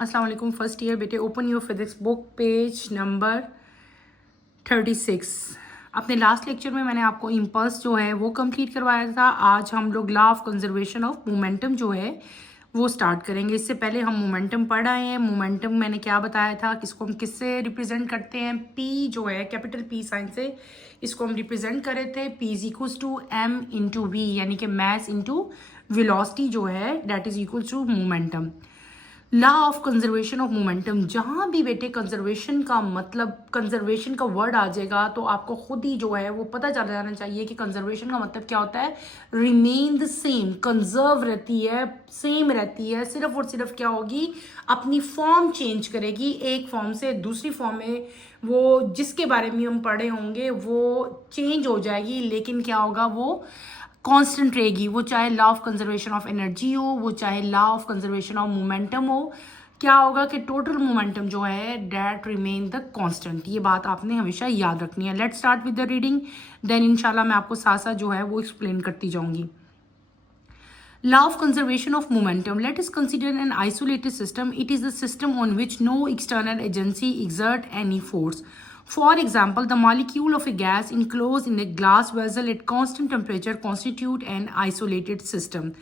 अस्सलाम वालेकुम first year बेटे, open your physics book page number 36। अपने लास्ट लेक्चर में मैंने आपको इम्पल्स जो है वो कंप्लीट करवाया था। आज हम लोग law of conservation of momentum जो है वो स्टार्ट करेंगे। इससे पहले हम मोमेंटम पढ़ आए हैं। मोमेंटम मैंने क्या बताया था, किसको हम किससे रिप्रेजेंट करते हैं, पी जो है कैपिटल पी साइन से इसको हम रिप्रेजेंट कर रहे थे। P is equals to M into V, यानी कि मैस इंटू वेलोसिटी जो है that is equals to momentum. Law of conservation of momentum, जहां भी बेटे कंजर्वेशन का मतलब कंजर्वेशन का वर्ड आ जाएगा तो आपको खुद ही जो है वो पता चल जाना चाहिए कि कंजर्वेशन का मतलब क्या होता है। रिमेन द सेम, कंजर्व रहती है, सेम रहती है, सिर्फ और सिर्फ क्या होगी, अपनी फॉर्म चेंज करेगी एक फॉर्म से दूसरी फॉर्म में। वो जिसके बारे में हम पढ़े होंगे वो चेंज हो जाएगी, लेकिन क्या होगा, वो कांस्टेंट रहेगी। वो चाहे law of conservation of energy हो, वो चाहे law of conservation of momentum हो, क्या होगा कि टोटल मोमेंटम जो है दैट रिमेन द कांस्टेंट। ये बात आपने हमेशा याद रखनी है। Let's start with the reading, then इंशाल्लाह मैं आपको साथ साथ जो है वो एक्सप्लेन करती जाऊंगी। Law of conservation of momentum. Let us consider an isolated system. It is a system on which no external agency exert any force. For example, the molecule of a gas enclosed in a glass vessel at constant temperature constitute an isolated system.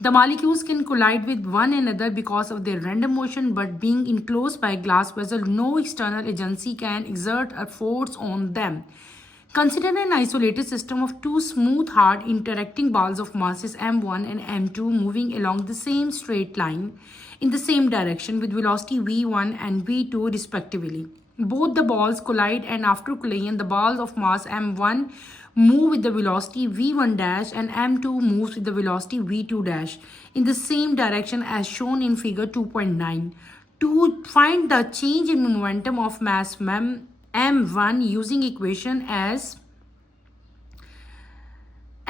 The molecules can collide with one another because of their random motion, but being enclosed by a glass vessel, no external agency can exert a force on them. Consider an isolated system of two smooth, hard, interacting balls of masses m1 and m2 moving along the same straight line in the same direction with velocity v1 and v2 respectively. Both the balls collide, and after collision, the balls of mass m1 move with the velocity v1 dash and m2 moves with the velocity v2 dash in the same direction as shown in figure 2.9. To find the change in momentum of mass m1 using equation as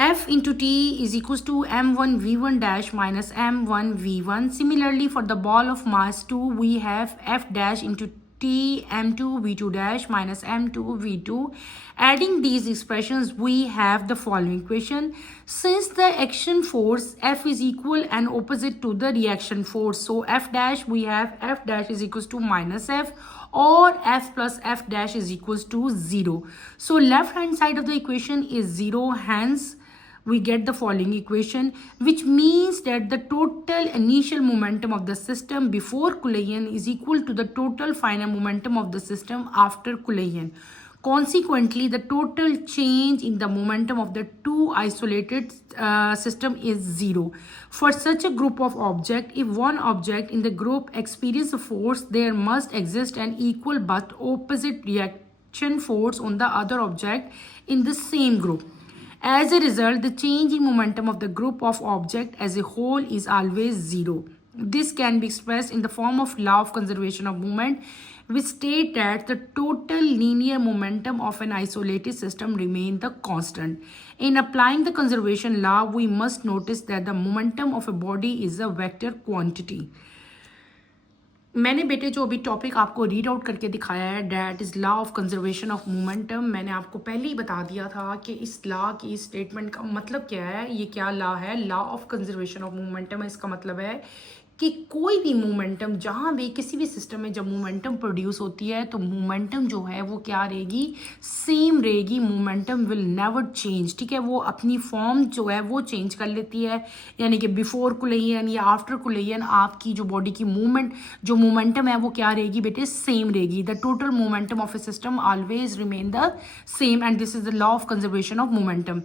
F into T is equals to m1 v1 dash minus m1 v1. Similarly, for the ball of mass 2, we have F dash into T m2 v2 dash minus m2 v2. Adding these expressions, we have the following equation. Since the action force F is equal and opposite to the reaction force, so F dash, we have F dash is equals to minus F, or F plus F dash is equals to 0. So left hand side of the equation is 0, hence we get the following equation, which means that the total initial momentum of the system before collision is equal to the total final momentum of the system after collision. Consequently, the total change in the momentum of the two isolated system is 0. For such a group of objects, if one object in the group experiences a force, there must exist an equal but opposite reaction force on the other object in the same group. As a result, the change in momentum of the group of objects as a whole is always 0. This can be expressed in the form of law of conservation of moment, which state that the total linear momentum of an isolated system remain the constant. In applying the conservation law, we must notice that the momentum of a body is a vector quantity. मैंने बेटे जो अभी topic आपको read out करके दिखाया है that is law of conservation of momentum, मैंने आपको पहले ही बता दिया था कि इस लॉ की स्टेटमेंट का मतलब क्या है। ये क्या लॉ है, law of conservation of momentum है। इसका मतलब है कि कोई भी मोमेंटम, जहाँ भी किसी भी सिस्टम में जब मोमेंटम प्रोड्यूस होती है तो मोमेंटम जो है वो क्या रहेगी, सेम रहेगी। मोमेंटम विल नेवर चेंज, ठीक है। वो अपनी फॉर्म जो है वो चेंज कर लेती है, यानी कि बिफोर कोलिजन या आफ्टर कोलिजन आपकी जो बॉडी की मूवमेंट जो मोमेंटम है वो क्या रहेगी बेटे, सेम रहेगी। The total momentum of A system always remain the same, and this is the law of conservation of momentum.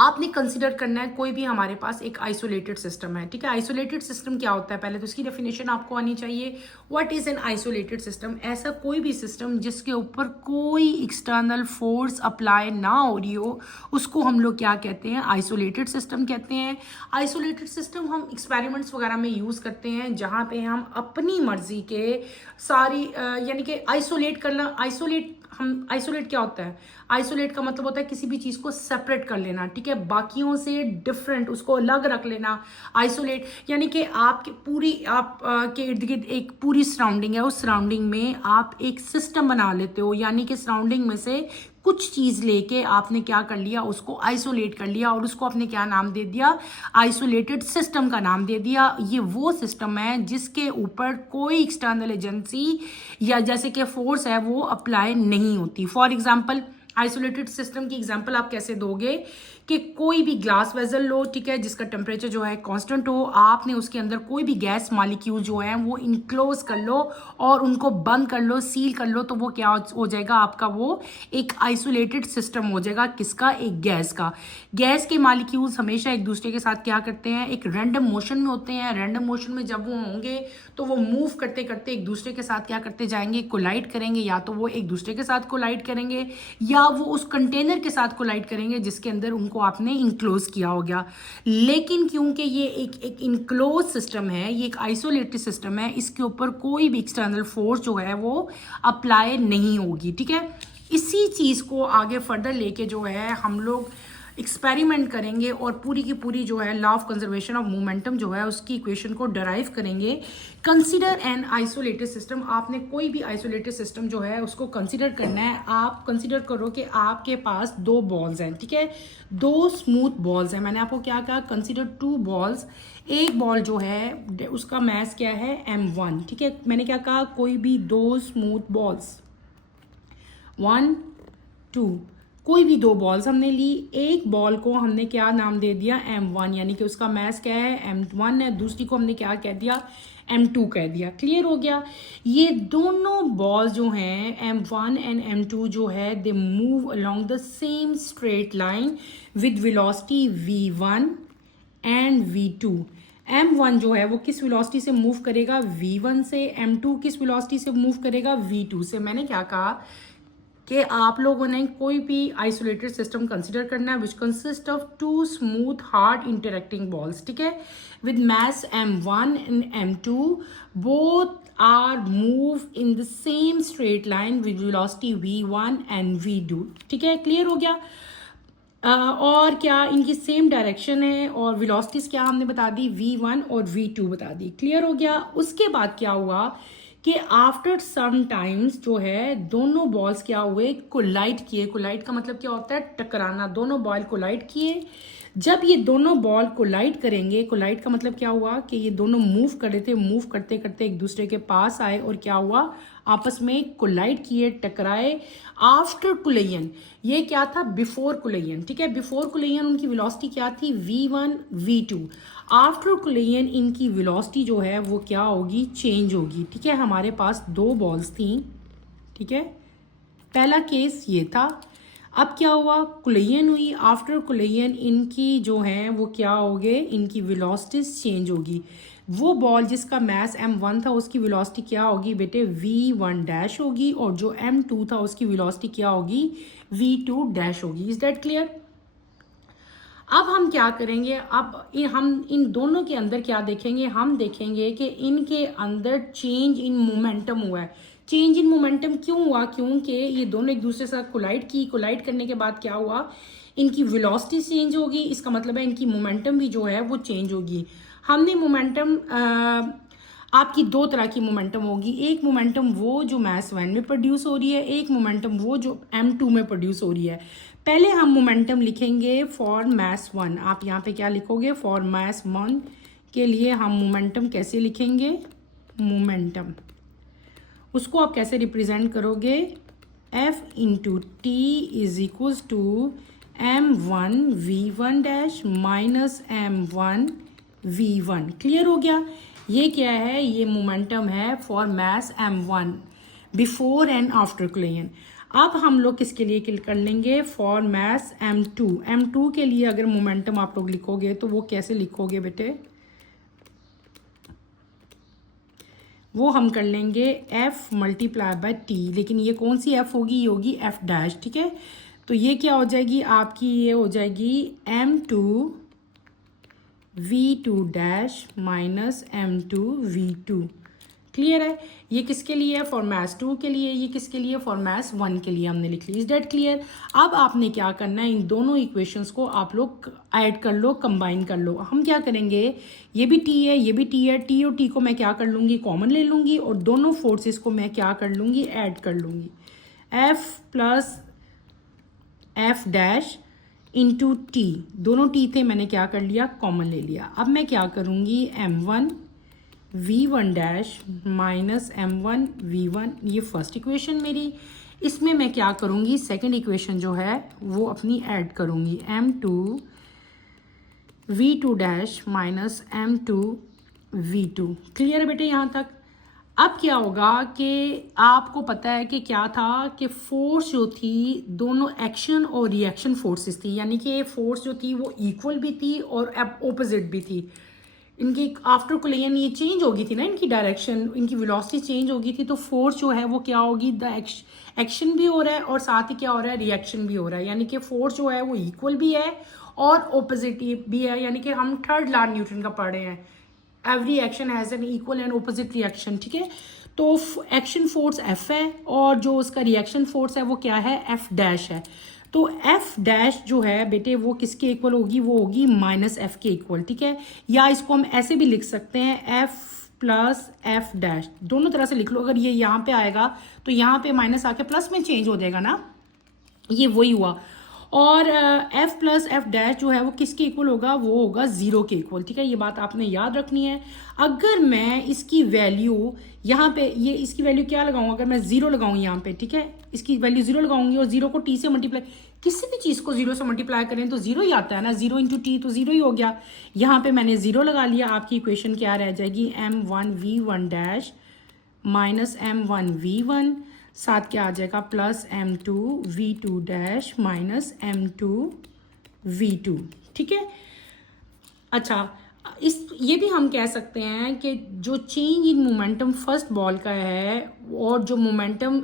आपने कंसिडर करना है कोई भी हमारे पास एक आइसोलेटेड सिस्टम है, ठीक है। आइसोलेटेड सिस्टम क्या होता है, पहले तो इसकी डेफिनेशन आपको आनी चाहिए। What is an isolated system? ऐसा कोई भी सिस्टम जिसके ऊपर कोई एक्सटर्नल फोर्स अप्लाई ना हो रही हो, उसको हम लोग क्या कहते हैं, आइसोलेटेड सिस्टम कहते हैं। आइसोलेटेड सिस्टम हम एक्सपेरिमेंट्स वगैरह में यूज करते हैं, जहाँ पे हम अपनी मर्जी के सारी यानी कि आइसोलेट करना। आइसोलेट क्या होता है, आइसोलेट का मतलब होता है किसी भी चीज को सेपरेट कर लेना, ठीक है, बाकियों से डिफरेंट, उसको अलग रख लेना। आइसोलेट यानी कि आपके पूरी आप के इर्द गिर्द एक पूरी सराउंडिंग है, उस सराउंडिंग में आप एक सिस्टम बना लेते हो, यानी कि सराउंडिंग में से कुछ चीज़ लेके आपने क्या कर लिया, उसको आइसोलेट कर लिया और उसको आपने क्या नाम दे दिया, आइसोलेटेड सिस्टम का नाम दे दिया। ये वो सिस्टम है जिसके ऊपर कोई एक्सटर्नल एजेंसी या जैसे कि फोर्स है वो अप्लाई नहीं होती। फॉर एग्जाम्पल आइसोलेटेड सिस्टम की एग्जांपल आप कैसे दोगे कि कोई भी ग्लास वेजल लो, ठीक है, जिसका टेम्परेचर जो है कांस्टेंट हो, आपने उसके अंदर कोई भी गैस मॉलिक्यूल जो है वो इनक्लोज कर लो और उनको बंद कर लो, सील कर लो, तो वो क्या हो जाएगा आपका, वो एक आइसोलेटेड सिस्टम हो जाएगा। किसका? एक गैस का। गैस के मॉलिक्यूल्स हमेशा एक दूसरे के साथ क्या करते हैं, एक रैंडम मोशन में होते हैं। रैंडम मोशन में जब वो होंगे तो वो मूव करते करते एक दूसरे के साथ क्या करते जाएंगे, कोलाइड करेंगे। या तो वो एक दूसरे के साथ कोलाइड करेंगे या वो उस कंटेनर के साथ कोलाइड करेंगे जिसके अंदर उनको आपने इनक्लोज किया हो गया। लेकिन क्योंकि ये एक इनक्लोज सिस्टम है, ये एक आइसोलेटेड सिस्टम है, इसके ऊपर कोई भी एक्सटर्नल फोर्स जो है वो अप्लाई नहीं होगी, ठीक है। इसी चीज़ को आगे फर्दर लेके जो है हम लोग एक्सपेरिमेंट करेंगे और पूरी की पूरी जो है law of conservation of momentum जो है उसकी इक्वेशन को डराइव करेंगे। कंसीडर एन आइसोलेटेड सिस्टम, आपने कोई भी आइसोलेटेड सिस्टम जो है उसको कंसीडर करना है। आप कंसीडर करो कि आपके पास दो बॉल्स हैं, ठीक है, दो स्मूथ बॉल्स हैं। मैंने आपको क्या कहा, कंसीडर टू बॉल्स। एक बॉल जो है उसका मास क्या है, m1, ठीक है। मैंने क्या कहा, कोई भी दो स्मूथ बॉल्स, 1 2, कोई भी दो बॉल्स हमने ली। एक बॉल को हमने क्या नाम दे दिया, m1, यानी कि उसका मास क्या है, m1 है। दूसरी को हमने क्या कह दिया, m2 कह दिया। क्लियर हो गया। ये दोनों बॉल्स जो हैं m1 एंड m2 जो है दे move along the same straight line with velocity v1 and v2। m1 जो है वो किस वेलोसिटी से मूव करेगा, v1 से। m2 किस वेलोसिटी से मूव करेगा, v2 से। मैंने क्या कहा कि आप लोगों ने कोई भी आइसोलेटेड सिस्टम कंसीडर करना है which consist of two smooth hard interacting balls, ठीक है, with mass m1 and m2, both are move in the same straight line with velocity v1 and v2, ठीक है। क्लियर हो गया। और क्या इनकी सेम डायरेक्शन है और वेलोसिटीज क्या हमने बता दी, v1 और v2 बता दी। क्लियर हो गया। उसके बाद क्या हुआ कि आफ्टर सम टाइम्स जो है दोनों बॉल्स क्या हुए, कोलाइड किए। कोलाइड का मतलब क्या होता है, टकराना। दोनों बॉल कोलाइड किए। जब ये दोनों बॉल कोलाइड करेंगे, कोलाइड का मतलब क्या हुआ कि ये दोनों मूव कर रहे थे, मूव करते करते एक दूसरे के पास आए और क्या हुआ, आपस में कोलाइड किए, टकराए। आफ्टर कोलिजन, ये क्या था, बिफोर कोलिजन, ठीक है। बिफोर कोलिजन उनकी वेलोसिटी क्या थी, v1 v2। आफ्टर कोलिजन इनकी वेलोसिटी जो है वो क्या होगी, चेंज होगी, ठीक है। हमारे पास दो बॉल्स थी, ठीक है, पहला केस ये था। अब क्या हुआ, कोलिजन हुई। आफ्टर कोलिजन इनकी जो है वो क्या होगे, इनकी वेलोसिटीज चेंज होगी। वो बॉल जिसका मास m1 था उसकी वेलोसिटी क्या होगी बेटे, v1 डैश होगी, और जो m2 था उसकी वेलोसिटी क्या होगी, v2 डैश होगी। Is that clear. अब हम क्या करेंगे, अब हम इन दोनों के अंदर क्या देखेंगे, हम देखेंगे कि इनके अंदर चेंज इन मोमेंटम हुआ है। चेंज इन मोमेंटम क्यों हुआ, क्योंकि ये दोनों एक दूसरे के साथ कोलाइड की। कोलाइड करने के बाद क्या हुआ, इनकी वेलोसिटी चेंज होगी। इसका मतलब है इनकी मोमेंटम भी जो है वो चेंज होगी। हमने मोमेंटम, आपकी दो तरह की मोमेंटम होगी। एक मोमेंटम वो जो मास 1 में प्रोड्यूस हो रही है, एक मोमेंटम वो जो m2 में प्रोड्यूस हो रही है। पहले हम मोमेंटम लिखेंगे फॉर मास 1। आप यहाँ पे क्या लिखोगे, फॉर मास 1 के लिए हम मोमेंटम कैसे लिखेंगे, मोमेंटम उसको आप कैसे रिप्रेजेंट करोगे, F into T is equals to m1 v1 dash minus m1 v1। Clear हो गया। ये क्या है, ये मोमेंटम है for mass m1 before and after collision. अब हम लोग किसके लिए कर लेंगे, फॉर मास m2। m2 के लिए अगर मोमेंटम आप लोग लिखोगे तो वो कैसे लिखोगे बेटे, वो हम कर लेंगे f मल्टीप्लाई बाय t। लेकिन ये कौन सी f होगी, ये होगी f डैश, ठीक है। तो ये क्या हो जाएगी आपकी, ये हो जाएगी m2 v2 dash minus m2 v2। Clear है। ये किसके लिए है, फॉर मास 2 के लिए। ये किसके लिए, फॉर मास 1 के लिए हमने लिख ली। Is date clear. अब आपने क्या करना है, इन दोनों इक्वेशंस को आप लोग ऐड कर लो, कंबाइन कर लो। हम क्या करेंगे, ये भी t है, ये भी t है, t और t को मैं क्या कर लूँगी, कॉमन ले लूँगी, और दोनों फोर्सेस को मैं क्या कर लूँगी, ऐड कर लूँगी। f plus F dash into T, दोनों टी थे, मैंने क्या कर लिया, कॉमन ले लिया। अब मैं क्या करूँगी, m1 v1 dash minus m1 v1, ये फर्स्ट इक्वेशन मेरी। इसमें मैं क्या करूँगी, सेकंड इक्वेशन जो है वो अपनी ऐड करूँगी, m2 v2 dash minus m2 v2। Clear है बेटे यहाँ तक? अब क्या होगा कि आपको पता है कि क्या था कि फोर्स जो थी दोनों एक्शन और रिएक्शन फोर्सेस थी, यानी कि फोर्स जो थी वो इक्वल भी थी और ऑपोजिट भी थी। इनकी आफ्टर कोलिजन ये चेंज होगी थी ना, इनकी डायरेक्शन, इनकी वेलोसिटी चेंज होगी थी, तो फोर्स जो है वो क्या होगी, द एक्शन भी हो रहा है और साथ ही क्या हो रहा है, रिएक्शन भी हो रहा है। यानी कि फोर्स जो है वो इक्वल भी है और ऑपोजिट भी है। यानी कि हम थर्ड लॉ न्यूटन का पढ़ रहे हैं, every action has an equal and opposite reaction. ठीक है, तो एक्शन फोर्स एफ है और जो उसका रिएक्शन फोर्स है वो क्या है, एफ डैश है। तो एफ डैश जो है बेटे वो किसके इक्वल होगी, वो होगी माइनस एफ के इक्वल। ठीक है, या इसको हम ऐसे भी लिख सकते हैं, एफ प्लस एफ डैश, दोनों तरह से लिख लो। अगर ये यहाँ पे आएगा तो यहाँ पे माइनस आके प्लस में चेंज हो जाएगा ना, ये वही हुआ। और एफ प्लस एफ डैश जो है वो किसके इक्वल होगा, वो होगा जीरो के इक्वल। ठीक है, ये बात आपने याद रखनी है। अगर मैं इसकी वैल्यू यहाँ पे, ये इसकी वैल्यू क्या लगाऊं, अगर मैं जीरो लगाऊं यहाँ पे, ठीक है, इसकी वैल्यू जीरो लगाऊंगी और जीरो को टी से मल्टीप्लाई, किसी भी चीज को जीरो से मल्टीप्लाई करें तो जीरो ही आता है ना, जीरो इंटू टी तो जीरो ही हो गया। यहाँ पे मैंने जीरो लगा लिया। आपकी इक्वेशन क्या रह जाएगी, m1v1 डैश माइनस m1v1, साथ क्या आ जाएगा, plus m2v2 dash minus m2v2। ठीक है, अच्छा ये भी हम कह सकते हैं कि जो change in momentum first ball का है और जो मोमेंटम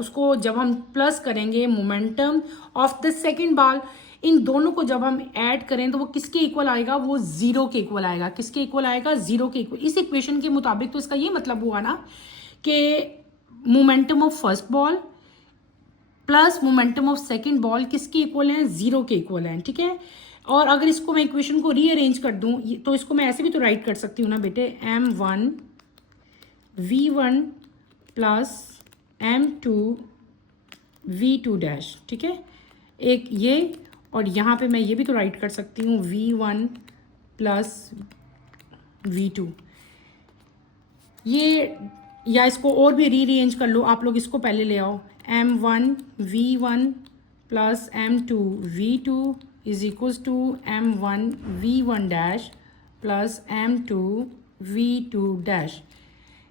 उसको जब हम प्लस करेंगे momentum of the second ball, इन दोनों को जब हम ऐड करें तो वो किसके इक्वल आएगा, वो जीरो के इक्वल आएगा। किसके इक्वल आएगा, जीरो के इक्वल। इस इक्वेशन के मुताबिक तो इसका ये मतलब हुआ ना कि momentum of first ball plus momentum of second ball किसके इक्वल हैं, जीरो के इक्वल हैं। ठीक है, और अगर इसको मैं इक्वेशन को रीअरेंज कर दूं तो इसको मैं ऐसे भी तो राइट कर सकती हूँ ना बेटे, m1 v1 plus m2 v2 dash. ठीक है, एक ये, और यहाँ पे मैं ये भी तो राइट कर सकती हूँ v1 प्लस v2, ये, या इसको और भी रीअरेंज कर लो आप लोग, इसको पहले ले आओ, m1 v1 plus m2 v2 is equals to m1 v1 dash plus m2 v2 dash.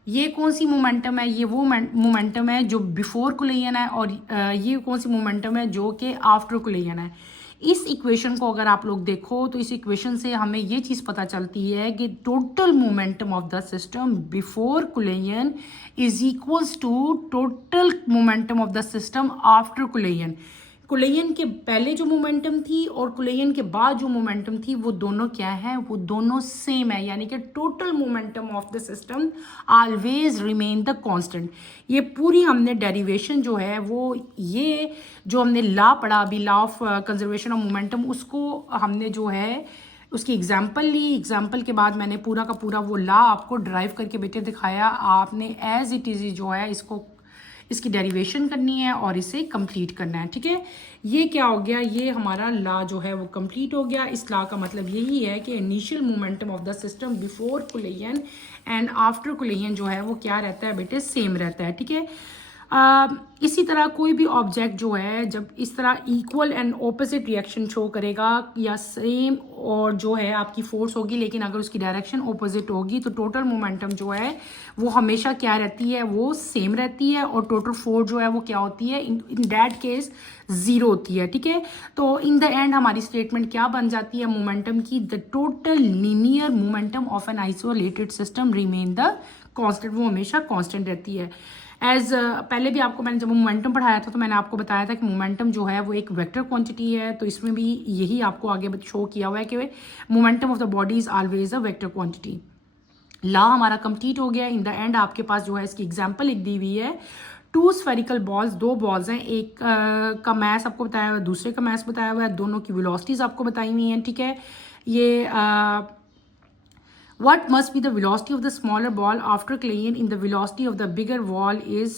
ये कौन सी मोमेंटम है, ये वो मोमेंटम है जो बिफोर कोलिजन है, और ये कौन सी मोमेंटम है जो कि आफ्टर कोलिजन है। इस इक्वेशन को अगर आप लोग देखो तो इस इक्वेशन से हमें ये चीज़ पता चलती है कि total momentum of the system before collision is equals to total momentum of the system after collision. Collision के पहले जो मोमेंटम थी और कोलिजन के बाद जो मोमेंटम थी वो दोनों क्या है, वो दोनों सेम है। यानी कि total momentum of the system always remain the constant. ये पूरी हमने डेरिवेशन जो है वो, ये जो हमने लॉ पढ़ा अभी, law of conservation of momentum, उसको हमने जो है उसकी एग्जाम्पल ली। एग्जाम्पल के बाद मैंने पूरा का पूरा वो लॉ आपको ड्राइव करके बेटे दिखाया। आपने एज इट इज़ जो है इसकी डेरिवेशन करनी है और इसे कंप्लीट करना है। ठीक है, ये क्या हो गया, ये हमारा लॉ जो है वो कंप्लीट हो गया। इस लॉ का मतलब यही है कि initial momentum of the system before collision and after collision जो है वो क्या रहता है बेटे, सेम रहता है। ठीक है, इसी तरह कोई भी ऑब्जेक्ट जो है जब इस तरह equal and opposite reaction show करेगा या सेम और जो है आपकी फोर्स होगी, लेकिन अगर उसकी डायरेक्शन ऑपोजिट होगी तो टोटल मोमेंटम जो है वो हमेशा क्या रहती है, वो सेम रहती है, और टोटल फोर्स जो है वो क्या होती है, इन दैट केस जीरो होती है। ठीक है, तो इन द एंड हमारी स्टेटमेंट क्या बन जाती है मोमेंटम की, the total linear momentum of an isolated system remain the constant, वो हमेशा कांस्टेंट रहती है। पहले भी आपको मैंने जब मोमेंटम पढ़ाया था तो मैंने आपको बताया था कि मोमेंटम जो है वो एक वेक्टर क्वांटिटी है, तो इसमें भी यही आपको आगे शो किया हुआ है कि momentum of the body is always a vector quantity. Law हमारा कंप्लीट हो गया। इन द एंड आपके पास जो है इसकी एग्जांपल लिख दी हुई है, टू स्फेरिकल बॉल्स, दो बॉल्स हैं, एक का मैस आपको बताया हुआ है, दूसरे का मैस बताया हुआ है, दोनों की वेलोसिटीज आपको बताई हुई हैं। ठीक है, ये what must be the velocity of the smaller ball after collision in the velocity of the bigger ball is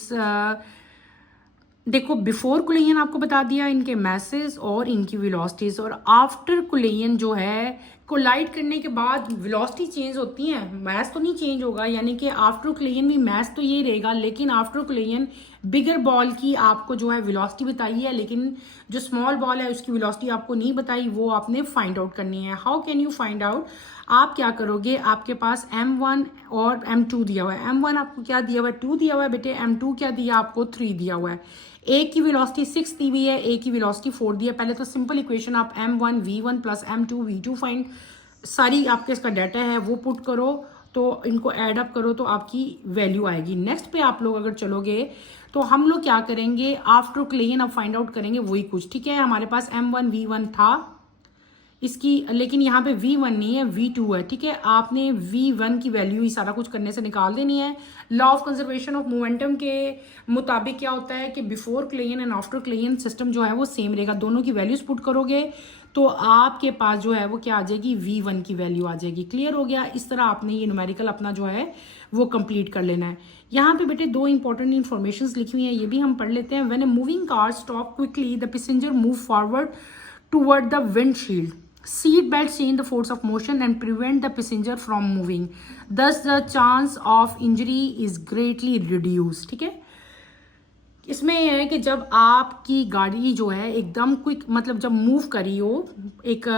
देखो बिफोर कुलेयन आपको बता दिया इनके मैसेज और इनकी वेलोसिटीज, और आफ्टर कुलेयन जो है कोलाइड करने के बाद वेलोसिटी चेंज होती है, मैथ तो नहीं चेंज होगा, यानी कि आफ्टर कुलेयन भी मैथ तो यही रहेगा, लेकिन आफ्टर कुलेयन बिगर बॉल की आपको जो है वेलोसिटी बताई है, लेकिन जो स्मॉल बॉल है उसकी वेलोसिटी आपको नहीं बताई, वो आपने फाइंड आउट करनी है। How can you find out? आप क्या करोगे, आपके पास m1 और m2 दिया हुआ है। m1 आपको क्या दिया हुआ है? 2 दिया हुआ है बेटे। m2 क्या दिया आपको? 3 दिया हुआ है। ए की वेलोसिटी 6 दी हुई है, ए की वेलोसिटी 4 दी है। पहले तो सिंपल इक्वेशन आप m1 v1 plus m2 v2 find, सारी आपके इसका डाटा है वो पुट करो, तो इनको ऐड अप करो तो आपकी वैल्यू आएगी। नेक्स्ट पे आप लोग अगर चलोगे तो हम लोग क्या करेंगे, आफ्टर कुलेयन अब फाइंड आउट करेंगे वही कुछ, ठीक है। हमारे पास m1 v1 था इसकी, लेकिन यहाँ पे v1 नहीं है, v2 है, ठीक है। आपने v1 की वैल्यू ही सारा कुछ करने से निकाल देनी है। Law of conservation of momentum के मुताबिक क्या होता है कि बिफोर क्लेयन एंड आफ्टर क्लेयन सिस्टम जो है वो सेम रहेगा, दोनों की वैल्यूज पुट करोगे तो आपके पास जो है वो क्या आ जाएगी, v1 की वैल्यू आ जाएगी। क्लियर हो गया? इस तरह आपने ये न्यूमेरिकल अपना जो है वो कंप्लीट कर लेना है। यहाँ पे बेटे दो इंपॉर्टेंट इन्फॉर्मेशन लिखी हुई है, ये भी हम पढ़ लेते हैं। When a moving car stop quickly the passenger move forward toward the windshield, seat belts change the force of motion and prevent the passenger from moving, thus the chance of injury is greatly reduced। ठीक है, इसमें यह है कि जब आपकी गाड़ी जो है एकदम क्विक, मतलब जब मूव करी हो एक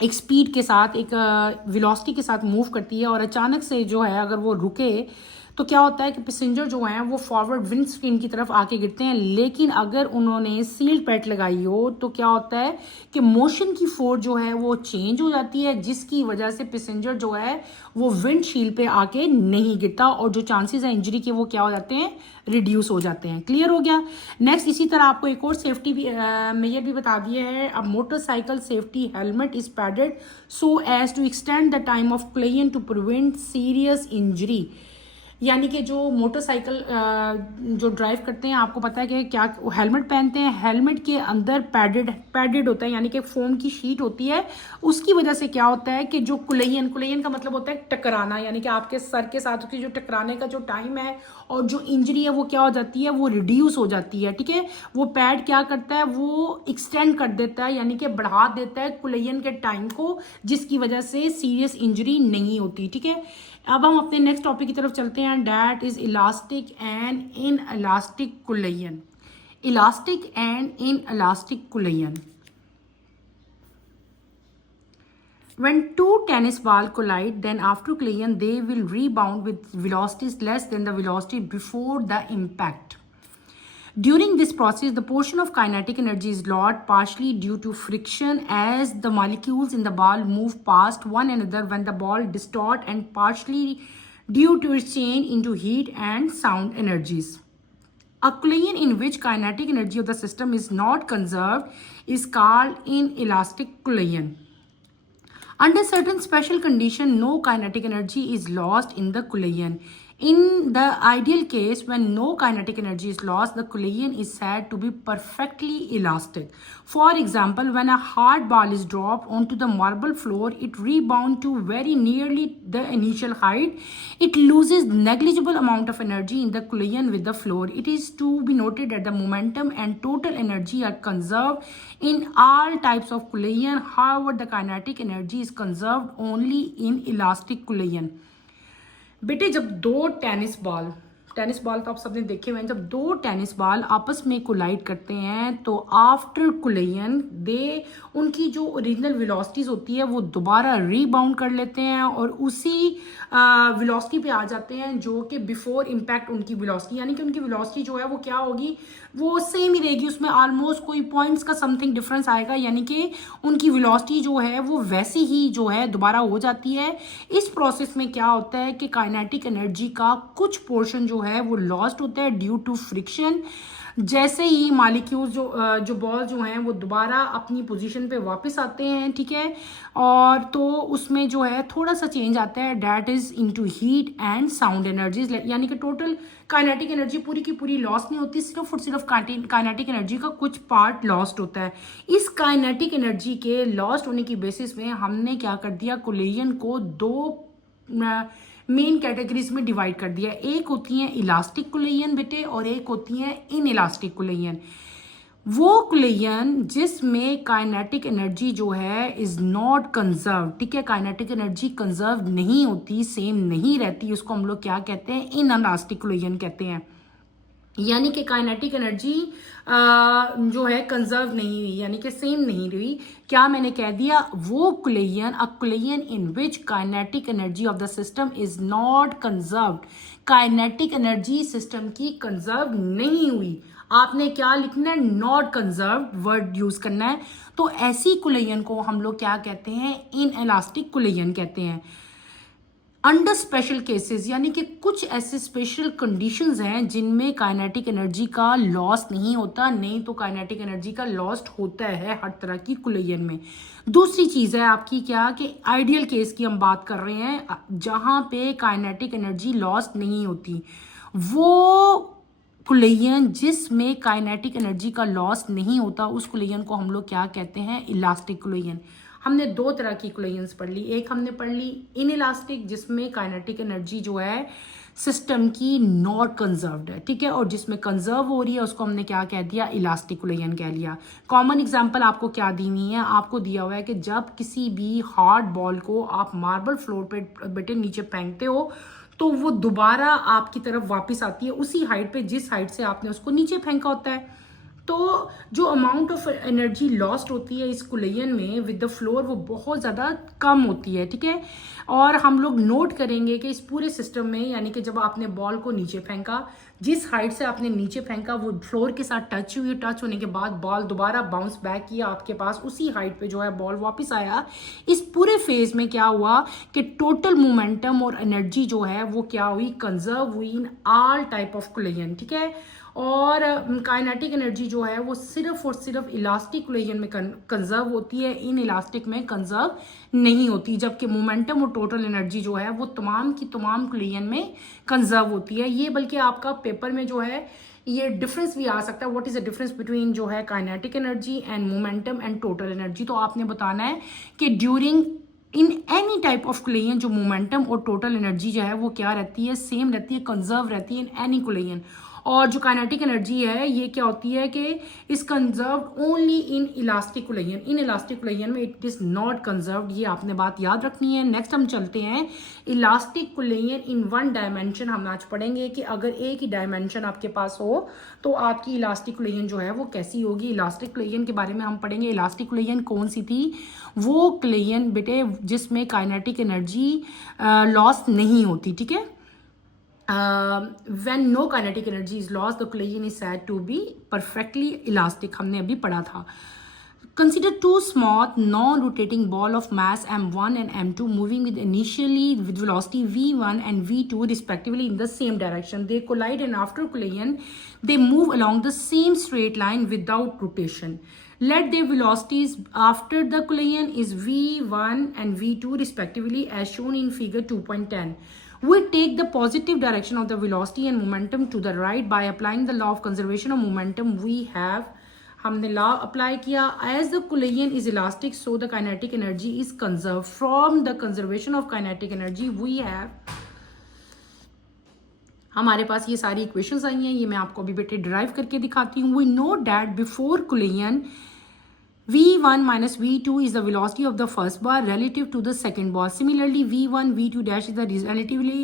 स्पीड के साथ, एक वेलोसिटी के साथ मूव करती है, और अचानक से जो है अगर वो रुके तो क्या होता है कि पैसेंजर जो हैं वो फॉरवर्ड विंड स्क्रीन की तरफ आके गिरते हैं। लेकिन अगर उन्होंने सीट बेल्ट लगाई हो तो क्या होता है कि मोशन की फोर्स जो है वो चेंज हो जाती है, जिसकी वजह से पैसेंजर जो है वो विंड शील्ड पे आके नहीं गिरता, और जो चांसेस हैं इंजरी के वो क्या हो जाते हैं, रिड्यूस हो जाते हैं। क्लियर हो गया? नेक्स्ट इसी तरह आपको एक और सेफ्टी भी मेजर भी बता दिया है। अब motorcycle safety helmet is padded so as to extend the time of collision to prevent serious injury. यानी कि जो मोटरसाइकिल जो ड्राइव करते हैं, आपको पता है कि क्या हेलमेट पहनते हैं, हेलमेट के अंदर पैडेड होता है, यानी कि फोम की शीट होती है। उसकी वजह से क्या होता है कि जो कुलेयन का मतलब होता है टकराना, यानी कि आपके सर के साथ उसकी जो टकराने का जो टाइम है और जो इंजरी है वो क्या हो जाती है, वो रिड्यूस हो जाती है। ठीक है, वो पैड क्या करता है, वो एक्सटेंड कर देता है, यानी कि बढ़ा देता है कुलेयन के टाइम को, जिसकी वजह से सीरियस इंजरी नहीं होती। ठीक है, अब हम अपने नेक्स्ट टॉपिक की तरफ चलते हैं, that is elastic and in elastic collision. Elastic and in elastic collision. When two tennis balls collide, then after collision, they will rebound with velocities less than the velocity before the impact. During this process, the portion of kinetic energy is lost partially due to friction as the molecules in the ball move past one another when the ball distort, and partially due to its change into heat and sound energies. A collision in which kinetic energy of the system is not conserved is called inelastic collision. Under certain special condition, no kinetic energy is lost in the collision. In the ideal case, when no kinetic energy is lost, the collision is said to be perfectly elastic. For example, when a hard ball is dropped onto the marble floor, it rebounds to very nearly the initial height. It loses negligible amount of energy in the collision with the floor. It is to be noted that the momentum and total energy are conserved in all types of collision. However, the kinetic energy is conserved only in elastic collision. बेटे जब दो tennis ball तो आप सबने देखे हुए हैं, जब दो टेनिस बॉल आपस में कोलाइड करते हैं तो आफ्टर कोलिजन दे उनकी जो ओरिजिनल वेलोसिटीज होती है वो दोबारा रीबाउंड कर लेते हैं और उसी वेलोसिटी पे आ जाते हैं जो कि बिफोर इम्पैक्ट उनकी वेलोसिटी, यानी कि उनकी वेलोसिटी जो है वो क्या होगी, वो सेम ही रहेगी, उसमें ऑलमोस्ट कोई पॉइंट्स का समथिंग डिफरेंस आएगा, यानी कि उनकी वेलोसिटी जो है वो वैसी ही जो है दोबारा हो जाती है। इस प्रोसेस में क्या होता है कि काइनेटिक एनर्जी का कुछ पोर्शन जो है वो लॉस्ट होता है ड्यू टू फ्रिक्शन। जैसे ही मॉलिक्यूल्स जो बॉल जो हैं वो दोबारा अपनी पोजीशन पे वापस आते हैं, ठीक है, और तो उसमें जो है थोड़ा सा चेंज आता है, that is into heat and sound energies, यानी कि टोटल काइनेटिक एनर्जी पूरी की पूरी लॉस्ट नहीं होती, सिर्फ और सिर्फ काइनेटिक एनर्जी का कुछ पार्ट लॉस्ट होता है। इस काइनेटिक एनर्जी के लॉस्ट होने की बेसिस में हमने क्या कर दिया, कोलिजन को दो मेन कैटेगरीज में डिवाइड कर दिया। एक होती हैं इलास्टिक कुलेयन बेटे और एक होती हैं इन इलास्टिक कुलेयन। वो कुलेयन जिसमें काइनेटिक एनर्जी जो है इज नॉट कंजर्व, ठीक है, काइनेटिक एनर्जी कंजर्व नहीं होती, सेम नहीं रहती, उसको हम लोग क्या कहते हैं, इन इलास्टिक कुलेयन कहते हैं। यानी कि काइनेटिक एनर्जी जो है कंजर्व नहीं हुई, यानी कि सेम नहीं रही। क्या मैंने कह दिया, वो collision, a collision in which kinetic energy of the system is not conserved, kinetic energy system की कंजर्व नहीं हुई। आपने क्या लिखना है, नॉट कंजर्व्ड वर्ड यूज करना है। तो ऐसी कुलेयन को हम लोग क्या कहते हैं, इन इलास्टिक कुलेयन कहते हैं। अंडर स्पेशल केसेस, यानी कि कुछ ऐसे स्पेशल कंडीशंस हैं जिनमें काइनेटिक एनर्जी का लॉस नहीं होता, नहीं तो काइनेटिक एनर्जी का लॉस्ट होता है हर तरह की कुलेयन में। दूसरी चीज है आपकी क्या, कि आइडियल केस की हम बात कर रहे हैं जहां पे काइनेटिक एनर्जी लॉस्ट नहीं होती। वो कुलेयन जिसमें काइनेटिक एनर्जी का लॉस नहीं होता, उस कुलेयन को हम लोग क्या कहते हैं, इलास्टिक कुलेयन। हमने दो तरह की कुलेयंस पढ़ ली, एक हमने पढ़ ली इन इलास्टिक जिसमें काइनेटिक एनर्जी जो है सिस्टम की नॉट कंजर्व्ड है, ठीक है, और जिसमें कंजर्व हो रही है उसको हमने क्या कह दिया, इलास्टिक कुलेयन कह लिया। कॉमन एग्जांपल आपको क्या दी हुई है, आपको दिया हुआ है कि जब किसी भी हार्ड बॉल को आप मार्बल फ्लोर पे बेटे नीचे फेंकते हो तो वो दोबारा आपकी तरफ वापस आती है उसी हाइट पे जिस हाइट से आपने उसको नीचे फेंका होता है। तो जो अमाउंट ऑफ एनर्जी लॉस्ट होती है इस कुलेयन में विद द फ्लोर वो बहुत ज़्यादा कम होती है, ठीक है। और हम लोग नोट करेंगे कि इस पूरे सिस्टम में, यानी कि जब आपने बॉल को नीचे फेंका, जिस हाइट से आपने नीचे फेंका वो फ्लोर के साथ टच हुई, टच होने के बाद बॉल दोबारा बाउंस बैक किया आपके पास, उसी हाइट पे जो है बॉल वापस आया। इस पूरे फेज में क्या हुआ कि टोटल मोमेंटम और एनर्जी जो है वो क्या हुई, कंजर्व हुई इन ऑल टाइप ऑफ कुलेयन, ठीक है। और काइनेटिक एनर्जी जो है वो सिर्फ और सिर्फ इलास्टिक कुलेयन में कंजर्व होती है, इन इलास्टिक में कंजर्व नहीं होती, जबकि मोमेंटम और टोटल एनर्जी जो है वो तमाम की तमाम कुलेयन में कंजर्व होती है। ये बल्कि आपका पेपर में जो है ये डिफरेंस भी आ सकता है, what is the difference between जो है kinetic energy and momentum and total energy. तो आपने बताना है कि during in any type of collision जो मोमेंटम और टोटल एनर्जी जो है वो क्या रहती है, सेम रहती है, कंजर्व रहती है इन एनी कुलेयन। और जो काइनेटिक एनर्जी है ये क्या होती है कि is conserve only in elastic collision, in elastic collision में इट इज नॉट कंजर्व्ड। ये आपने बात याद रखनी है। नेक्स्ट हम चलते हैं elastic collision in one dimension. हम आज पढ़ेंगे कि अगर एक ही डायमेंशन आपके पास हो तो आपकी इलास्टिक कुलेयन जो है वो कैसी होगी। इलास्टिक कुलेयन के बारे में हम पढ़ेंगे। इलास्टिक कुलेयन कौन सी थी, वो कुलेयन बेटे जिसमें काइनेटिक एनर्जी लॉस नहीं होती, ठीक है। when no kinetic energy is lost, the collision is said to be perfectly elastic, हमने अभी पढ़ा था। Consider two small non-rotating ball of mass m1 and m2 moving initially with velocity v1 and v2 respectively in the same direction. They collide and after collision they move along the same straight line without rotation. Let their velocities after the collision is v1 and v2 respectively as shown in figure 2.10. We take the positive direction of the velocity and momentum to the right by applying the law of conservation of momentum. We have हमने law apply किया, as the collision is elastic so the kinetic energy is conserved. From the conservation of kinetic energy we have, हमारे पास ये सारी equations आई हैं, ये मैं आपको अभी बेटे डिराइव करके दिखाती हूँ। We know that before collision v1 minus v2 is the velocity of the first bar relative to the second ball. Similarly, v1 v2 dash is the relatively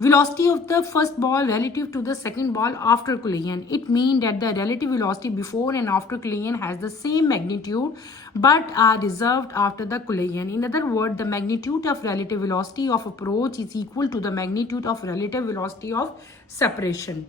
velocity of the first ball relative to the second ball after collision. It means that the relative velocity before and after collision has the same magnitude but are reserved after the collision. In other words, the magnitude of relative velocity of approach is equal to the magnitude of relative velocity of separation.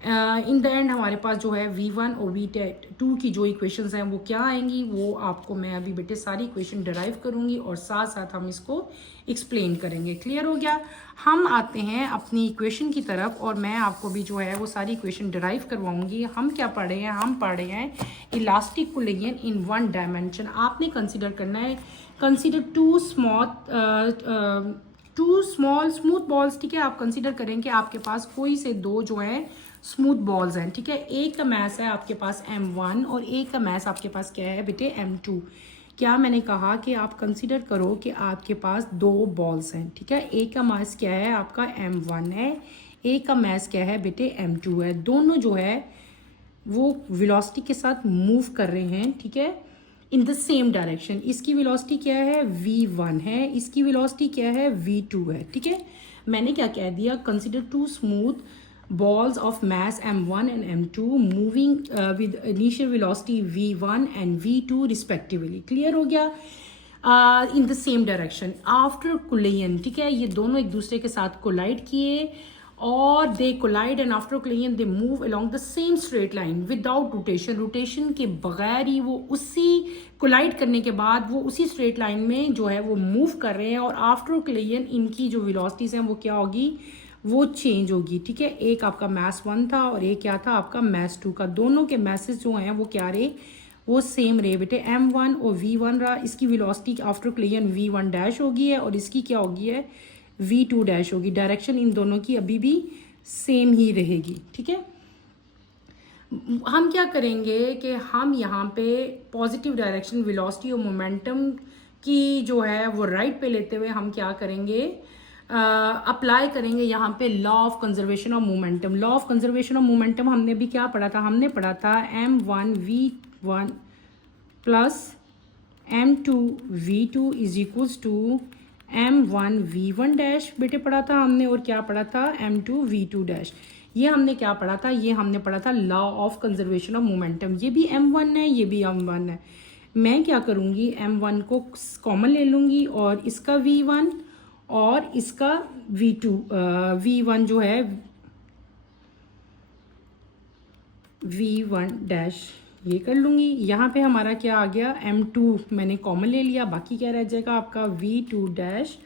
In the end हमारे पास जो है v1 और v2 की जो equations हैं वो क्या आएंगी, वो आपको मैं अभी बेटे सारी इक्वेशन डिराइव करूंगी और साथ साथ हम इसको एक्सप्लेन करेंगे। क्लियर हो गया। हम आते हैं अपनी इक्वेशन की तरफ और मैं आपको भी जो है वो सारी इक्वेशन डिराइव करवाऊंगी। हम क्या पढ़ रहे हैं, हम पढ़ रहे हैं elastic collision in one dimension. आपने कंसिडर करना है, consider two small smooth balls, ठीक है। आप कंसिडर करें कि आपके पास कोई से दो जो है स्मूथ बॉल्स हैं, ठीक है। एक का मैस है आपके पास m1 और एक का मैस आपके पास क्या है बेटे m2। क्या मैंने कहा कि आप कंसिडर करो कि आपके पास दो बॉल्स हैं, ठीक है। एक का मास क्या है आपका m1 है, एक का मास क्या है बेटे m2 है। दोनों जो है वो वेलोसिटी के साथ मूव कर रहे हैं, ठीक है, इन द सेम डायरेक्शन। इसकी वेलोसिटी क्या है v1 है, इसकी वेलोसिटी क्या है v2 है, ठीक है। मैंने क्या कह दिया, consider two smooth balls of mass m1 and m2 moving with initial velocity v1 and v2 respectively। Clear हो गया, इन the same direction after collision, ठीक है। ये दोनों एक दूसरे के साथ कोलाइड किए और they collide and after collision they move along the same straight line without rotation. Rotation के बगैर ही वो उसी कोलाइड करने के बाद वो उसी स्ट्रेट लाइन में जो है वो मूव कर रहे हैं और आफ्टर कोलिजन इनकी जो वेलोसिटीज हैं वो क्या होगी, वो चेंज होगी, ठीक है। एक आपका मैस 1 था और एक क्या था आपका मैस 2 का। दोनों के मैसेज जो हैं वो क्या रहे, वो सेम रहे बेटे, m1 और v1 रहा। इसकी velocity after collision v1 dash होगी है और इसकी क्या होगी है v2 डैश होगी। डायरेक्शन इन दोनों की अभी भी सेम ही रहेगी, ठीक है। हम क्या करेंगे कि हम यहाँ पे पॉजिटिव डायरेक्शन वेलोसिटी और मोमेंटम की जो है वो राइट पे लेते हुए हम क्या करेंगे, अप्लाई करेंगे यहाँ पे law of conservation of momentum. Law of conservation of momentum हमने भी क्या पढ़ा था, हमने पढ़ा था m1v1 plus m2v2 is equals to m1v1 dash बेटे पढ़ा था हमने, और क्या पढ़ा था m2v2 डैश। ये हमने क्या पढ़ा था, ये हमने पढ़ा था law of conservation of momentum. ये भी m1 है, ये भी m1 है। मैं क्या करूँगी, m1 को कॉमन ले लूँगी और इसका v1 और इसका v2 v1 जो है v1 डैश ये कर लूँगी। यहाँ पे हमारा क्या आ गया, m2 मैंने कॉमन ले लिया, बाकी क्या रह जाएगा आपका v2 डैश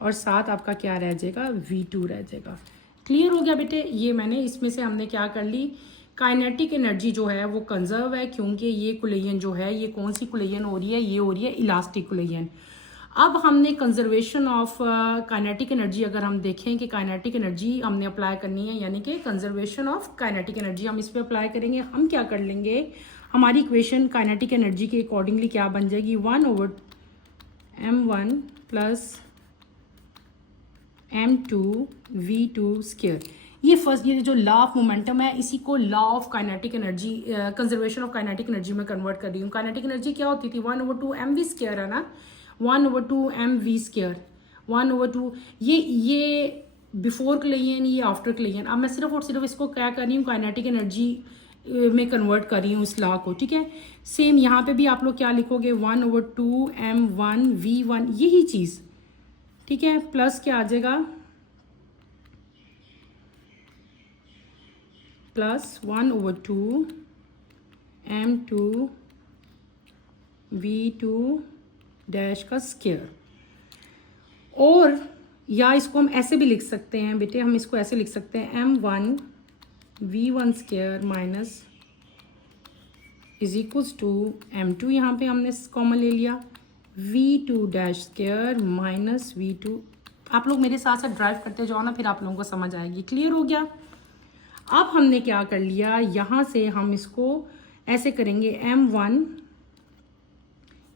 और साथ आपका क्या रह जाएगा v2 रह जाएगा। क्लियर हो गया बेटे। ये मैंने इसमें से हमने क्या कर ली, काइनेटिक एनर्जी जो है वो कंजर्व है क्योंकि ये कोलिजन जो है ये कौन सी कोलिजन हो रही है, ये हो रही है इलास्टिक कोलिजन। अब हमने कंजर्वेशन ऑफ काइनेटिक एनर्जी अगर हम देखें कि काइनेटिक एनर्जी हमने अप्लाई करनी है, यानी कि कंजर्वेशन ऑफ काइनेटिक एनर्जी हम इस पे अप्लाई करेंगे। हम क्या कर लेंगे, हमारी इक्वेशन काइनेटिक एनर्जी के अकॉर्डिंगली क्या बन जाएगी, 1/m1 प्लस m2v2 स्क्वायर। ये फर्स्ट, ये जो लॉ ऑफ मोमेंटम है इसी को law of kinetic energy, conservation of kinetic energy में कन्वर्ट कर रही हूँ। काइनेटिक एनर्जी क्या होती थी, 1/2mv स्क्वायर है ना, 1/2mv स्क्वायर, 1/2। ये बिफोर कोलिजन, ये आफ्टर कोलिजन। अब मैं सिर्फ और सिर्फ इसको क्या कर रही हूँ, काइनेटिक एनर्जी में कन्वर्ट कर रही हूँ इस लॉ को, ठीक है। सेम यहाँ पे भी आप लोग क्या लिखोगे, 1/2m1v1 यही चीज़, ठीक है, प्लस क्या आ जाएगा, प्लस 1/2m2v2 डैश का स्क्वायर। और या इसको हम ऐसे भी लिख सकते हैं बेटे, हम इसको ऐसे लिख सकते हैं m1v1 square minus is equals to m2, यहाँ पे हमने कॉमन ले लिया, v2 dash square minus v2। आप लोग मेरे साथ साथ ड्राइव करते जाओ ना, फिर आप लोगों को समझ आएगी। क्लियर हो गया। अब हमने क्या कर लिया, यहाँ से हम इसको ऐसे करेंगे, m1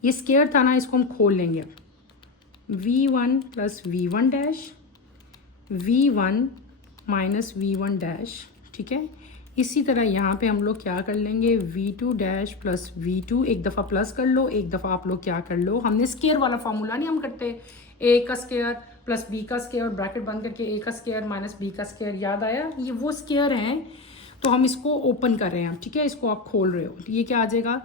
ये स्क्वायर था ना, इसको हम खोल लेंगे, v1 plus v1 dash, v1 minus v1 dash, ठीक है। इसी तरह यहाँ पे हम लोग क्या कर लेंगे, v2 डैश प्लस v2, एक दफ़ा प्लस कर लो, एक दफ़ा आप लोग क्या कर लो, हमने स्क्वायर वाला फार्मूला नहीं हम करते, a का स्क्वायर प्लस b का स्क्वायर ब्रैकेट बंद करके a का स्क्वायर माइनस b का स्क्वायर, याद आया, ये वो स्क्वायर हैं। तो हम इसको ओपन कर रहे हैं, ठीक है, इसको आप खोल रहे हो, ये क्या आ जाएगा,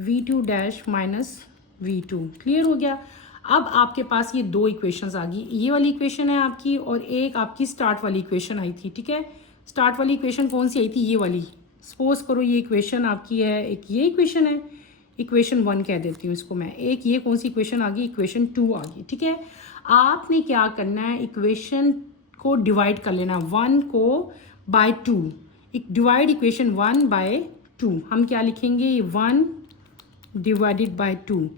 v2 dash minus v2। Clear हो गया। अब आपके पास ये दो इक्वेशंस आ गई, ये वाली इक्वेशन है आपकी और एक आपकी स्टार्ट वाली इक्वेशन आई थी, ठीक है। स्टार्ट वाली इक्वेशन कौन सी आई थी, ये वाली। सपोज करो ये इक्वेशन आपकी है, एक ये इक्वेशन है, इक्वेशन 1 कह देती हूँ इसको मैं। एक ये कौन सी इक्वेशन आ गई, इक्वेशन 2 आ गई, ठीक है। आपने क्या करना है, इक्वेशन को डिवाइड कर लेना, 1 को बाय 2, डिवाइड इक्वेशन 1 बाय 2। हम क्या लिखेंगे, 1 डिवाइडेड बाय 2।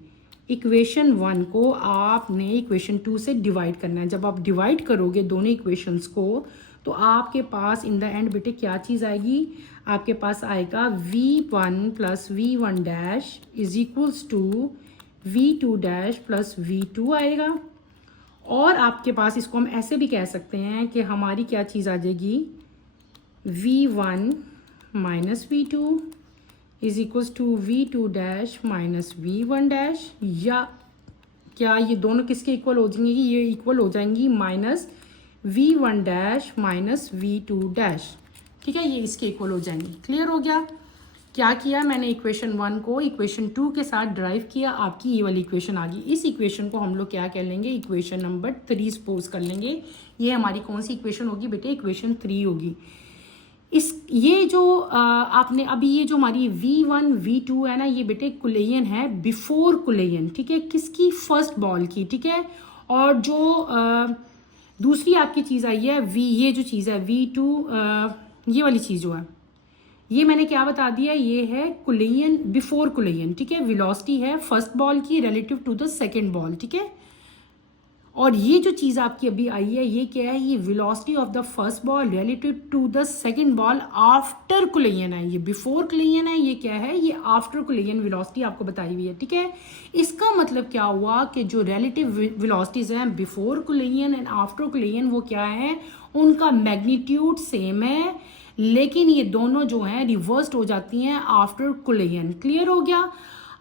इक्वेशन 1 को आपने इक्वेशन 2 से डिवाइड करना है। जब आप डिवाइड करोगे दोनों इक्वेशंस को तो आपके पास इन द एंड बेटे क्या चीज़ आएगी, आपके पास आएगा v1 plus v1 dash is equals to v2 dash plus v2 आएगा। और आपके पास इसको हम ऐसे भी कह सकते हैं कि हमारी क्या चीज़ आ जाएगी, v1 minus v2 is equals to v2 dash minus v1 dash, या क्या ये दोनों किसके इक्वल हो जाएंगी, ये इक्वल हो जाएंगी minus v1 dash minus v2 dash. ठीक है, ये इसके इक्वल हो जाएंगी। क्लियर हो गया। क्या किया मैंने, इक्वेशन 1 को इक्वेशन 2 के साथ ड्राइव किया, आपकी ये वाली इक्वेशन आ गई। इस इक्वेशन को हम लोग क्या कर लेंगे, इक्वेशन नंबर 3 सपोज कर लेंगे। ये हमारी कौन सी इक्वेशन होगी बेटे, इक्वेशन 3 होगी। ये जो आपने अभी ये जो हमारी v1 v2 है ना, ये बेटे कुलेयन है बिफोर कुलेयन। ठीक है, किसकी, फर्स्ट बॉल की। ठीक है, और जो दूसरी आपकी चीज़ आई है ये जो चीज़ है v2, ये वाली चीज़ जो है, ये मैंने क्या बता दिया, ये है कुलेयन बिफोर कुलेयन। ठीक है, वेलोसिटी है फर्स्ट बॉल की relative to the second ball. ठीक है, और ये जो चीज़ आपकी अभी आई है, ये क्या है, ये velocity of the first ball relative to the second ball after collision है। ये बिफोर कुलेयन है, ये क्या है, ये आफ्टर कुलेयन वेलोसिटी आपको बताई हुई है। ठीक है, इसका मतलब क्या हुआ कि जो रिलेटिव वेलोसिटीज हैं बिफोर कुलेयन एंड आफ्टर कुलेयन, वो क्या है, उनका मैग्नीट्यूड सेम है, लेकिन ये दोनों जो हैं रिवर्स्ड हो जाती हैं आफ्टर कुलेयन। क्लियर हो गया।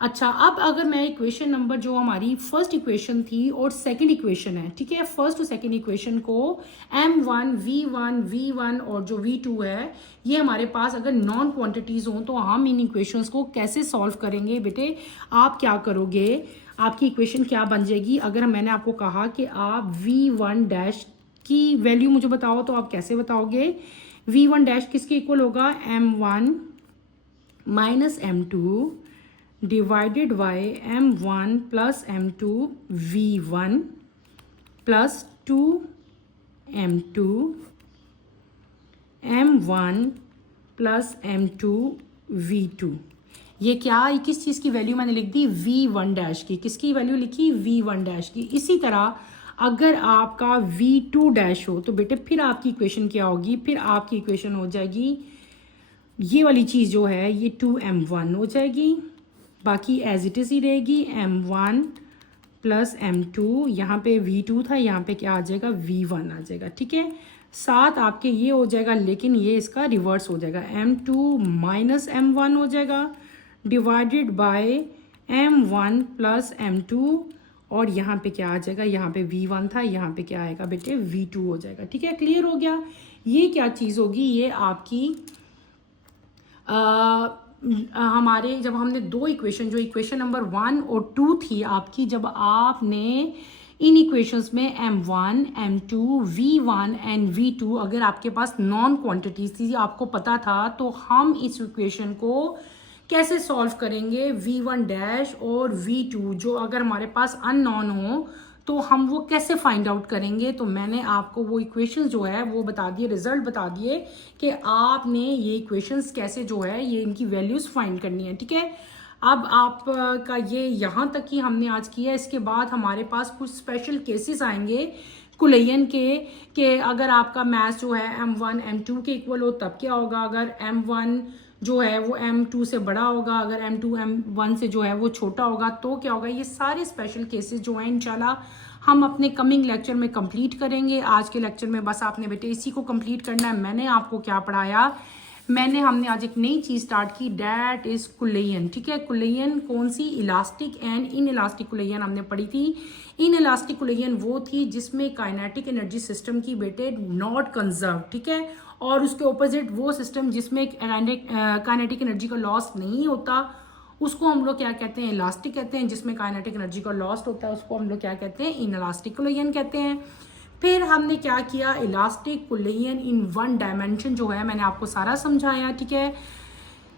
अच्छा, अब अगर मैं इक्वेशन नंबर जो हमारी फर्स्ट इक्वेशन थी और सेकंड इक्वेशन है, ठीक है, फर्स्ट और सेकंड इक्वेशन को m1 v1 और जो v2 है, ये हमारे पास अगर नॉन क्वांटिटीज हों तो हम इन इक्वेशंस को कैसे सॉल्व करेंगे बेटे। आप क्या करोगे, आपकी इक्वेशन क्या बन जाएगी, अगर मैंने आपको कहा कि आप v1 डैश की वैल्यू मुझे बताओ तो आप कैसे बताओगे। v1 डैश किसके इक्वल होगा, m1 minus m2 divided by m1 plus m2 v1 plus 2 m2 m1 plus m2 v2। ये क्या, किस चीज़ की वैल्यू मैंने लिख दी, v1 डैश की। किसकी वैल्यू लिखी, v1 डैश की। इसी तरह अगर आपका v2 डैश हो तो बेटे फिर आपकी इक्वेशन क्या होगी, फिर आपकी इक्वेशन हो जाएगी ये वाली चीज़ जो है, ये 2m1 हो जाएगी, बाकी एज इट इज़ ही रहेगी m1 प्लस m2। यहाँ पे v2 था, यहाँ पे क्या आ जाएगा, v1 आ जाएगा। ठीक है, साथ आपके ये हो जाएगा, लेकिन ये इसका रिवर्स हो जाएगा, m2 माइनस m1 हो जाएगा divided by m1 plus m2, और यहाँ पे क्या आ जाएगा, यहाँ पे v1 था, यहाँ पे क्या आएगा बेटे, v2 हो जाएगा। ठीक है, क्लियर हो गया। ये क्या चीज़ होगी, ये आपकी हमारे जब हमने दो इक्वेशन, जो इक्वेशन नंबर 1 और 2 थी आपकी, जब आपने इन इक्वेशंस में m1 m2 v1 and v2 अगर आपके पास नॉन क्वांटिटीज थी, आपको पता था, तो हम इस इक्वेशन को कैसे सॉल्व करेंगे, v1 डैश और v2 जो अगर हमारे पास अननोन हो तो हम वो कैसे फाइंड आउट करेंगे। तो मैंने आपको वो इक्वेशंस जो है वो बता दिए, रिजल्ट बता दिए कि आपने ये इक्वेशंस कैसे जो है ये इनकी वैल्यूज फाइंड करनी है। ठीक है, अब आपका ये यहाँ तक ही हमने आज किया। इसके बाद हमारे पास कुछ स्पेशल केसेस आएंगे कुलेयन के अगर आपका मैथ जो है m1 m2 के इक्वल हो तब क्या होगा, अगर m1 जो है वो m2 से बड़ा होगा, अगर m2 m1 से जो है वो छोटा होगा तो क्या होगा। ये सारे स्पेशल केसेस जो हैं इंशाल्लाह हम अपने कमिंग लेक्चर में कंप्लीट करेंगे। आज के लेक्चर में बस आपने बेटे इसी को कंप्लीट करना है। मैंने आपको क्या पढ़ाया, हमने आज एक नई चीज़ स्टार्ट की, डैट इज कुलेयन। ठीक है, कुलेयन कौन सी, इलास्टिक एंड इन इलास्टिक कुलेयन हमने पढ़ी थी। इन इलास्टिक कुलेयन वो थी जिसमें काइनेटिक एनर्जी सिस्टम की बेटे नॉट कंजर्व। ठीक है, और उसके ऑपोजिट वो सिस्टम जिसमें काइनेटिक एनर्जी का लॉस नहीं होता, उसको हम लोग क्या कहते हैं, इलास्टिक कहते हैं। जिसमें काइनेटिक एनर्जी का लॉस होता है उसको हम लोग क्या कहते हैं, इन इलास्टिक कुलेयन कहते हैं। फिर हमने क्या किया, elastic collision in one dimension जो है मैंने आपको सारा समझाया। ठीक है,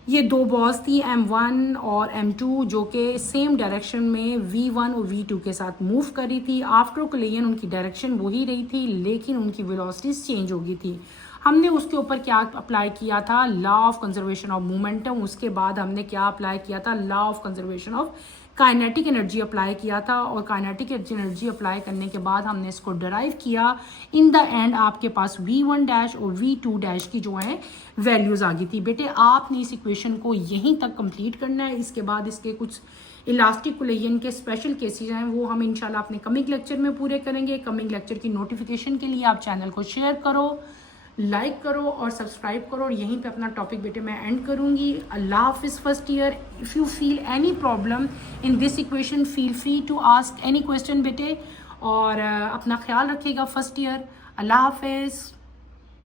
ये दो बॉल्स थी m1 और m2 जो कि सेम डायरेक्शन में v1 और v2 के साथ मूव कर रही थी। आफ्टर कुलेयन उनकी डायरेक्शन वही रही थी, लेकिन उनकी वेलोसिटीज चेंज हो गई थी। हमने उसके ऊपर क्या अप्लाई किया था, law of conservation of momentum. उसके बाद हमने क्या अप्लाई किया था, law of conservation of kinetic energy apply किया था, और काइनेटिक एनर्जी अप्लाई करने के बाद हमने इसको डराइव किया। इन द एंड आपके पास v1 डैश और v2 डैश की जो है वैल्यूज आ गई थी। बेटे आपने इस इक्वेशन को यहीं तक कंप्लीट करना है। इसके बाद इसके कुछ इलास्टिक कोलिजन के स्पेशल केसेस हैं वो हम इंशाल्लाह अपने कमिंग लेक्चर में पूरे करेंगे। कमिंग लेक्चर की नोटिफिकेशन के लिए आप चैनल को शेयर करो, लाइक करो और सब्सक्राइब करो। और यहीं पे अपना टॉपिक बेटे मैं एंड करूँगी। अल्लाह हाफिज़ first year. If you feel any problem in this equation feel free to ask any question बेटे। और अपना ख्याल रखिएगा फर्स्ट ईयर। अल्लाह हाफिज़।